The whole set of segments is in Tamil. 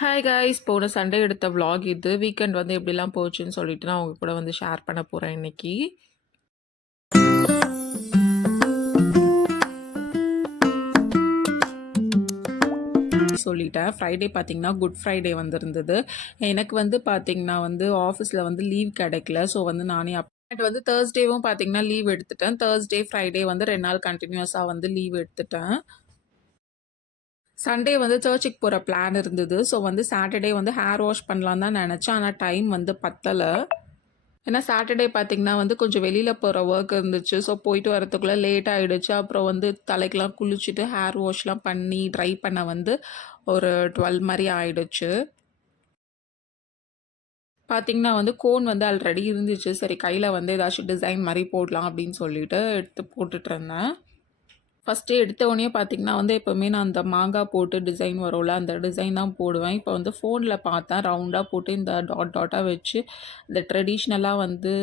Hi guys! போன சண்டே எடுத்த விளாக் இது. வீக்கெண்ட் வந்து எப்படிலாம் போச்சுன்னு சொல்லிட்டு நான் உங்க கூட வந்து ஷேர் பண்ண போறேன் இன்னைக்கு. சொல்லிட்டேன். ஃப்ரைடே பார்த்தீங்கன்னா, குட் ஃப்ரைடே வந்திருந்தது. எனக்கு வந்து பார்த்தீங்கன்னா வந்து ஆஃபீஸில் வந்து லீவ் கிடைக்கல. ஸோ வந்து நானே வந்து தேர்ஸ்டேவும் பார்த்தீங்கன்னா லீவ் எடுத்துட்டேன். தேர்ஸ்டே, ஃப்ரைடே வந்து 2 நாள் கண்டினியூஸா வந்து லீவ் எடுத்துட்டேன். சண்டே வந்து சர்ச்சுக்கு போகிற பிளான் இருந்தது. ஸோ வந்து சாட்டர்டே வந்து ஹேர் வாஷ் பண்ணலான்னு தான் நினச்சேன். ஆனால் டைம் வந்து பத்தல. ஏன்னா சாட்டர்டே பார்த்தீங்கன்னா வந்து கொஞ்சம் வெளியில் போகிற ஒர்க் இருந்துச்சு. ஸோ போயிட்டு வரத்துக்குள்ளே லேட் ஆகிடுச்சு. அப்புறம் வந்து தலைக்கெலாம் குளிச்சுட்டு ஹேர் வாஷ்லாம் பண்ணி ட்ரை பண்ண வந்து ஒரு 12 மாதிரி ஆயிடுச்சு. பார்த்தீங்கன்னா வந்து கோன் வந்து ஆல்ரெடி இருந்துச்சு. சரி கையில் வந்து ஏதாச்சும் டிசைன் மாதிரி போடலாம் அப்படின்னு சொல்லிட்டு எடுத்து போட்டுட்ருந்தேன். ஃபஸ்ட்டு எடுத்தோடனே பார்த்தீங்கன்னா வந்து எப்போவுமே நான் அந்த மாங்காய் போட்டு டிசைன் வரும்ல, அந்த டிசைன் தான் போடுவேன். இப்போ வந்து ஃபோனில் பார்த்தேன் ரவுண்டாக போட்டு இந்த டாட் டாட்டாக வச்சு இந்த ட்ரெடிஷ்னலாக வந்து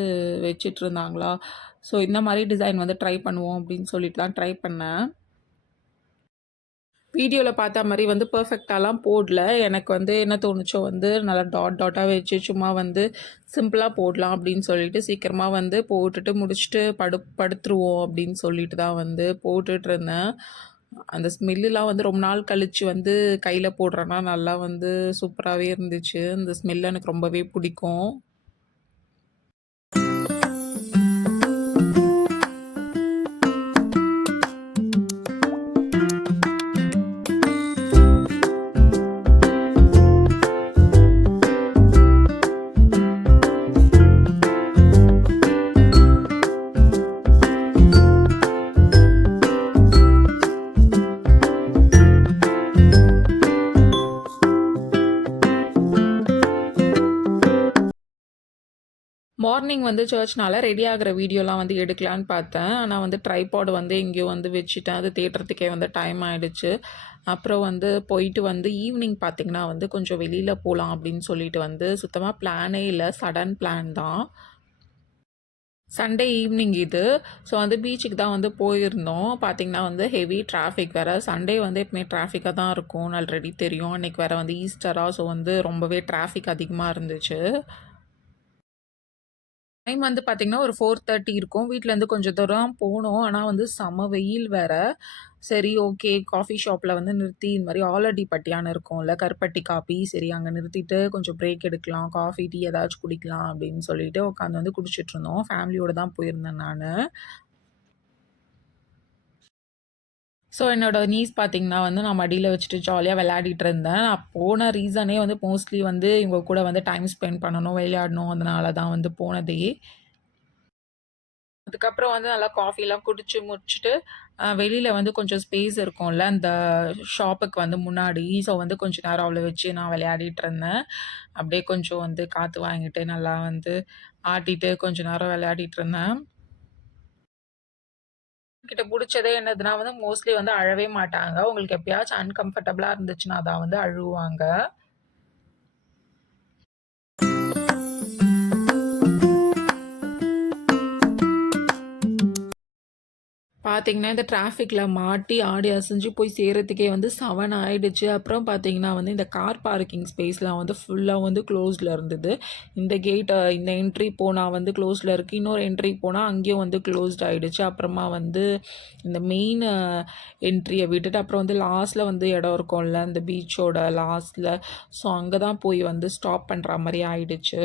வச்சிட்ருந்தாங்களா. ஸோ இந்த மாதிரி டிசைன் வந்து ட்ரை பண்ணுவோம் அப்படின்னு சொல்லிட்டுலாம் ட்ரை பண்ணேன். வீடியோவில் பார்த்த மாதிரி வந்து பர்ஃபெக்டாலாம் போடல. எனக்கு வந்து என்ன தோணுச்சோ வந்து நல்லா டாட் டாட்டாக வச்சு சும்மா வந்து சிம்பிளாக போடலாம் அப்படின்னு சொல்லிட்டு சீக்கிரமாக வந்து போட்டுட்டு முடிச்சுட்டு படுத்துருவோம் அப்படின்னு சொல்லிட்டு தான் வந்து போட்டுட்ருந்தேன். அந்த ஸ்மெல்லாம் வந்து ரொம்ப நாள் கழித்து வந்து கையில் போடுறேன்னா நல்லா வந்து சூப்பராகவே இருந்துச்சு. அந்த ஸ்மெல் எனக்கு ரொம்பவே பிடிக்கும். மார்னிங் வந்து சர்ச்னால ரெடி ஆகிற வீடியோலாம் வந்து எடுக்கலான்னு பார்த்தேன். ஆனால் வந்து ட்ரைபாட் வந்து எங்கேயோ வந்து வச்சுட்டேன். அது தேடுறதுக்கே வந்து டைம் ஆகிடுச்சு. அப்புறம் வந்து போயிட்டு வந்து ஈவினிங் பார்த்திங்கன்னா வந்து கொஞ்சம் வெளியில் போகலாம் அப்படின்னு சொல்லிட்டு வந்து சுத்தமாக பிளானே இல்லை, சடன் பிளான் தான். சண்டே ஈவினிங் இது. ஸோ வந்து பீச்சுக்கு தான் வந்து போயிருந்தோம். பார்த்திங்கன்னா வந்து ஹெவி டிராஃபிக் வேறு. சண்டே வந்து எப்பவுமே டிராஃபிக்காக தான் இருக்கும், ஆல்ரெடி தெரியும். அன்றைக்கி வேறு வந்து ஈஸ்டராக, ஸோ வந்து ரொம்பவே டிராஃபிக் அதிகமாக இருந்துச்சு. டைம் வந்து பார்த்திங்கன்னா ஒரு 4:30 இருக்கும். வீட்டிலேருந்து கொஞ்சம் தூரம் போனோம். ஆனால் வந்து செம வெயில் வேறு. சரி ஓகே, காஃபி ஷாப்பில் வந்து நிறுத்தி இந்த மாதிரி ஆலடி பட்டியான்னு இருக்கும்ல, கருப்பட்டி காப்பி. சரி அங்கே நிறுத்திட்டு கொஞ்சம் பிரேக் எடுக்கலாம், காஃபி டீ ஏதாச்சும் குடிக்கலாம் அப்படின்னு சொல்லிட்டு உட்காந்து வந்து குடிச்சிட்ருந்தோம். ஃபேமிலியோடு தான் போயிருந்தேன் நான். ஸோ என்னோட நீஸ் பார்த்திங்கன்னா வந்து நான் மடியில் வச்சுட்டு ஜாலியாக விளையாடிட்டு இருந்தேன். நான் போன ரீசனே வந்து மோஸ்ட்லி வந்து இவங்க கூட வந்து டைம் ஸ்பெண்ட் பண்ணணும், விளையாடணும், அதனால தான் வந்து போனதே. அதுக்கப்புறம் வந்து நல்லா காஃபிலாம் குடிச்சு முடிச்சுட்டு வெளியில் வந்து கொஞ்சம் ஸ்பேஸ் இருக்கும்ல அந்த ஷாப்புக்கு வந்து முன்னாடி. ஸோ வந்து கொஞ்சம் நேரம் அவளை வச்சு நான் விளையாடிட்டு இருந்தேன். அப்படியே கொஞ்சம் வந்து காற்று வாங்கிட்டு நல்லா வந்து ஆட்டிட்டு கொஞ்சம் நேரம் விளையாடிட்டு இருந்தேன். கிட்ட பிடிச்சதே என்னதுன்னா வந்து மோஸ்ட்லி வந்து அழவே மாட்டாங்க. உங்களுக்கு எப்பயாச்சும் அன்கம்ஃபர்டபுளாக இருந்துச்சுன்னா தான் வந்து அழுவாங்க. பார்த்தீங்கன்னா, இந்த டிராஃபிக்கில மாட்டி ஆடி அசைஞ்சு போய் சேர்றதுக்கே வந்து 7 ஆயிடுச்சு. அப்புறம் பார்த்தீங்கன்னா வந்து இந்த கார் பார்க்கிங் ஸ்பேஸ்லாம் வந்து ஃபுல்லா வந்து க்ளோஸ்ல இருந்தது. இந்த கேட் இந்த என்ட்ரி போனா வந்து க்ளோஸ்ல இருக்கு. இன்னொரு என்ட்ரி போனா அங்கேயும் வந்து க்ளோஸ்ட் ஆயிடுச்சு. அப்புறமா வந்து இந்த மெயின் என்ட்ரிய விட்டுட்டு அப்புறம் வந்து லாஸ்ட்ல வந்து இடம் இருக்கும்ல, இந்த பீச்சோட லாஸ்ட்ல. ஸோ அங்க தான் போய் வந்து ஸ்டாப் பண்ற மாரி ஆயிடுச்சு.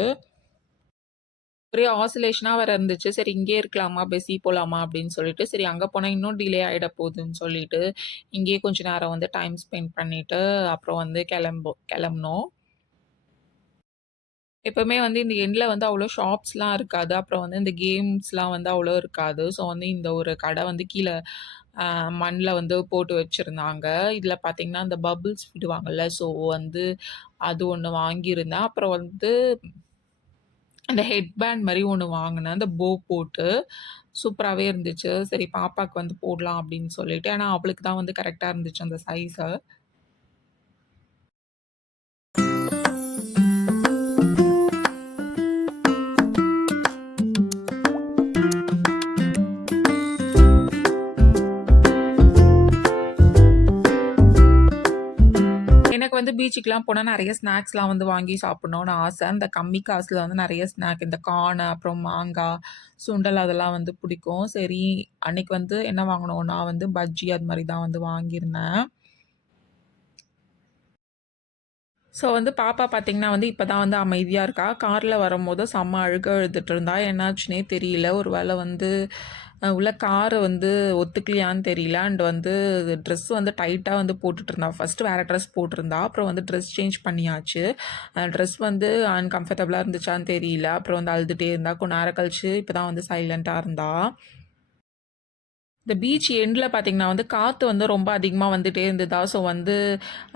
ஒரே ஆசிலேஷனா வேற இருந்துச்சு. சரி இங்கேயே இருக்கலாமா, பெஸி போலாமா அப்படின்னு சொல்லிட்டு, சரி அங்க போனா இன்னும் டிலே ஆயிட போகுதுன்னு சொல்லிட்டு, இங்கேயே கொஞ்ச நேரம் வந்து டைம் ஸ்பெண்ட் பண்ணிட்டு, அப்புறம் வந்து கெளம்புனோம். எப்பவுமே வந்து இந்த எண்ட்ல வந்து அவ்வளோ ஷாப்ஸ்லாம் இருக்காது. அப்புறம் வந்து இந்த கேம்ஸ்லாம் வந்து அவ்வளோ இருக்காது. ஸோ வந்து இந்த ஒரு கடை வந்து கீழ அ மண்ல வந்து போட்டு வச்சிருந்தாங்க. இதில பார்த்தீங்கன்னா, இந்த பபிள்ஸ் விடுவாங்கல்ல, ஸோ வந்து அது ஒண்ணு வாங்கியிருந்தேன். அப்புறம் வந்து அந்த ஹெட் பேண்ட் மாரி ஒண்ணு வாங்குனேன். அந்த போ போட்டு. சூப்பராவே இருந்துச்சு. சரி பாப்பாக்கு வந்து போடலாம் அப்படின்னு சொல்லிட்டு. ஆனா அவளுக்கு தான் வந்து கரெக்ட்டா இருந்துச்சு அந்த சைஸு. எனக்கு வந்து பீச்சுக்குலாம் போனா நெறைய ஸ்நாக்ஸ்லாம் வந்து வாங்கி சாப்பிடணும்னு ஆசை. அந்த கம்மி காசுல வந்து நெறைய ஸ்நாக் இந்த கார்ன், அப்புறம் மாங்காய், சுண்டல் அதெல்லாம் வந்து பிடிக்கும். சரி, அன்னைக்கு வந்து என்ன வாங்குனோம்னா வந்து பஜ்ஜி அது மாரி தான் வந்து வாங்கியிருந்தேன். ஸோ வந்து பாப்பா பார்த்தீங்கன்னா வந்து இப்ப தான் வந்து அமைதியா இருக்கா. கார்ல வரும்போது செம்ம அழுதுட்டு இருந்தா. என்னாச்சுன்னே தெரியல. ஒரு வேள வந்து உள்ள கார் வந்து ஒத்துக்கலையான்னு தெரியல. அண்ட் வந்து ட்ரெஸ் வந்து டைட்டா வந்து போட்டுட்டு இருந்தா. ஃபர்ஸ்ட்டு வேற ட்ரெஸ் போட்டிருந்தா. அப்புறம் வந்து ட்ரெஸ் சேஞ்ச் பண்ணியாச்சு. ட்ரெஸ் வந்து அன்கம்ஃபர்டபுளா இருந்துச்சான்னு தெரியல. அப்புறம் வந்து அழுதுட்டே இருந்தா. கொஞ்ச நேரம் கழிச்சு இப்ப தான் வந்து சைலன்ட்டா இருந்தா. இந்த பீச் எண்ட்ல பார்த்தீங்கன்னா வந்து காத்து வந்து ரொம்ப அதிகமா வந்துட்டே இருந்ததா, ஸோ வந்து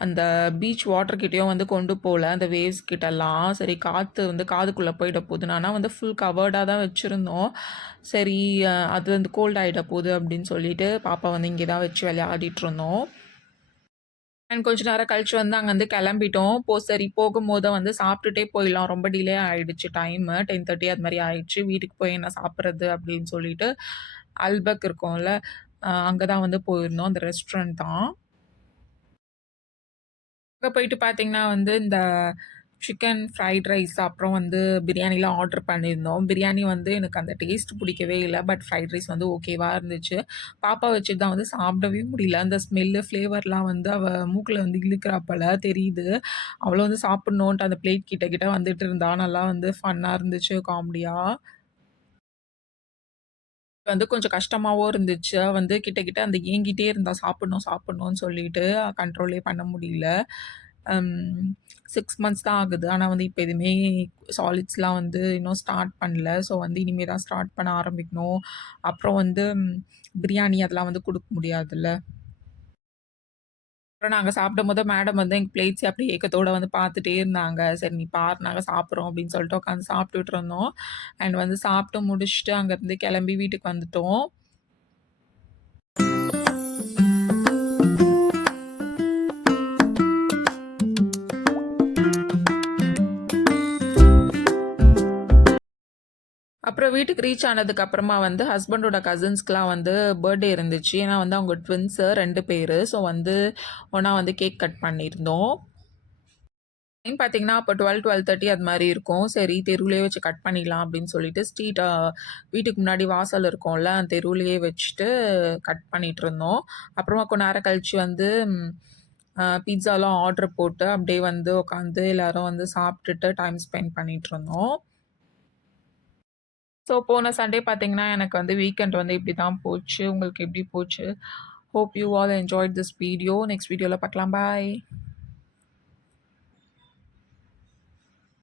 அந்த பீச் வாட்டர் கிட்டயும் வந்து கொண்டு போல, அந்த வேவ்ஸ் கிட்டலாம். சரி காத்து வந்து காதுக்குள்ள போயிட போதுன்னு, ஆனா வந்து ஃபுல் கவர்டா தான் வச்சிருந்தோம். சரி அது வந்து கோல்ட் ஆயிட போகுது அப்படின்னு சொல்லிட்டு பாப்பா வந்து இங்கே தான் வச்சு விளையாடிட்டு இருந்தோம். அண்ட் கொஞ்ச நேரம் கழிச்சு வந்து அங்கேருந்து கிளம்பிட்டோம். சரி போகும்போது வந்து சாப்பிட்டுட்டே போயிடலாம். ரொம்ப டிலே ஆயிடுச்சு டைமு. 10:30 அது மாரி ஆயிடுச்சு. வீட்டுக்கு போய் என்ன சாப்பிட்றது அப்படின்னு சொல்லிட்டு, அல்பக் இருக்கும்ல, அங்க தான் வந்து போயிருந்தோம். அந்த ரெஸ்டாரண்ட் தான். அங்க போயிட்டு பார்த்தீங்கன்னா வந்து, இந்த சிக்கன் ஃப்ரைட் ரைஸ், அப்புறம் வந்து பிரியாணிலாம் ஆர்டர் பண்ணியிருந்தோம். பிரியாணி வந்து எனக்கு அந்த டேஸ்ட் பிடிக்கவே இல்ல. பட் ஃப்ரைட் ரைஸ் வந்து ஓகேவா இருந்துச்சு. பாப்பா வச்சுட்டு தான் வந்து சாப்பிடவே முடியல. அந்த ஸ்மெல்லு, ஃப்ளேவர்லாம் வந்து அவ மூக்குல வந்து இழுக்கிறா போல தெரியுது. அவளும் வந்து சாப்பிடணுன்ட்டு அந்த பிளேட் கிட்ட கிட்ட வந்துட்டு இருந்தா. நல்லா வந்து ஃபன்னா இருந்துச்சு, காமெடியா. வந்து கொஞ்சம் கஷ்டமாவும் இருந்துச்சு. வந்து கிட்ட கிட்ட அந்த ஏங்கிட்டே இருந்தா சாப்பிடணும் சாப்பிடணும்னு சொல்லிட்டு கண்ட்ரோலே பண்ண முடியல. அம் 6 மந்த்ஸ் தான் ஆகுது. ஆனா வந்து இப்ப எதுவுமே சாலிட்ஸ்லாம் வந்து இன்னும் ஸ்டார்ட் பண்ணல. ஸோ வந்து இனிமே தான் ஸ்டார்ட் பண்ண ஆரம்பிக்கணும். அப்புறம் வந்து பிரியாணி அதெல்லாம் வந்து குடுக்க முடியாதுல்ல. அப்புறம் நாங்க சாப்பிடும்போது மேடம் வந்து எங்க பிளேட்ஸ அப்படியே ஏக்கத்தோட வந்து பார்த்துட்டே இருந்தாங்க. சரி நீ பாரு நாங்க சாப்பிடுறோம் அப்படின்னு சொல்லிட்டு உட்காந்து சாப்பிட்டுட்டு இருந்தோம். அண்ட் வந்து சாப்பிட்டு முடிச்சுட்டு அங்கருந்து கிளம்பி வீட்டுக்கு வந்துட்டோம். அப்புறம் வீட்டுக்கு ரீச் ஆனதுக்கு அப்புறமா வந்து ஹஸ்பண்டோட கசின்ஸ்க்குலாம் வந்து பர்த்டே இருந்துச்சு. ஏன்னா வந்து அவங்க ட்வின்ஸு 2 பேரு. ஸோ வந்து ஒண்ணா வந்து கேக் கட் பண்ணியிருந்தோம். டைம் பார்த்தீங்கன்னா, அப்போ 12:30 அது மாரி இருக்கும். சரி தெருவுலயே வச்சு கட் பண்ணிடலாம் அப்படின்னு சொல்லிட்டு வீட்டுக்கு முன்னாடி வாசல் இருக்கும்ல, அந்த தெருவுலயே வச்சுட்டு கட் பண்ணிட்டுருந்தோம். அப்புறமா கொஞ்ச நேரம் கழிச்சு வந்து பீட்ஸாலாம் ஆர்டர் போட்டு அப்படியே வந்து உட்காந்து எல்லாரும் வந்து சாப்பிட்டுட்டு டைம் ஸ்பெண்ட் பண்ணிட்டுருந்தோம். ஸோ போன சண்டே பார்த்தீங்கன்னா, எனக்கு வந்து வீக்கெண்ட் வந்து இப்படி தான் போச்சு. உங்களுக்கு எப்படி போச்சு? Hope you all enjoyed this video. Next வீடியோல பார்க்கலாம். பாய்.